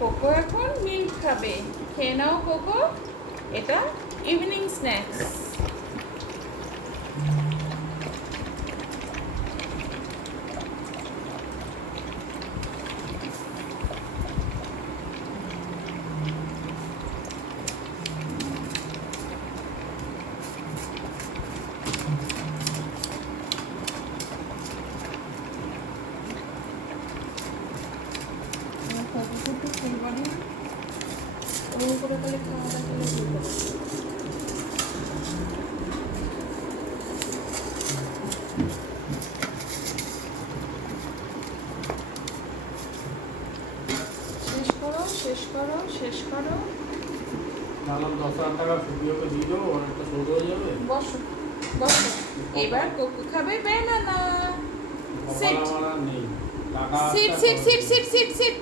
Cocoa এখন milk খাবে, খেয়ে নাও কোকো। এটা ইভিনিং স্ন্যাক্স। শেষ করো শেষ করো। ভাবলাম 10,000 টাকা সুবিওকে দিয়ে দেবো, অনেকটা শোধ হয়ে যাবে। বসো বসো, এবার কোকো খাবে ব্যানানা। সিট আমার আর নেই টাকা। সিট সিট সিট সিট সিট সিট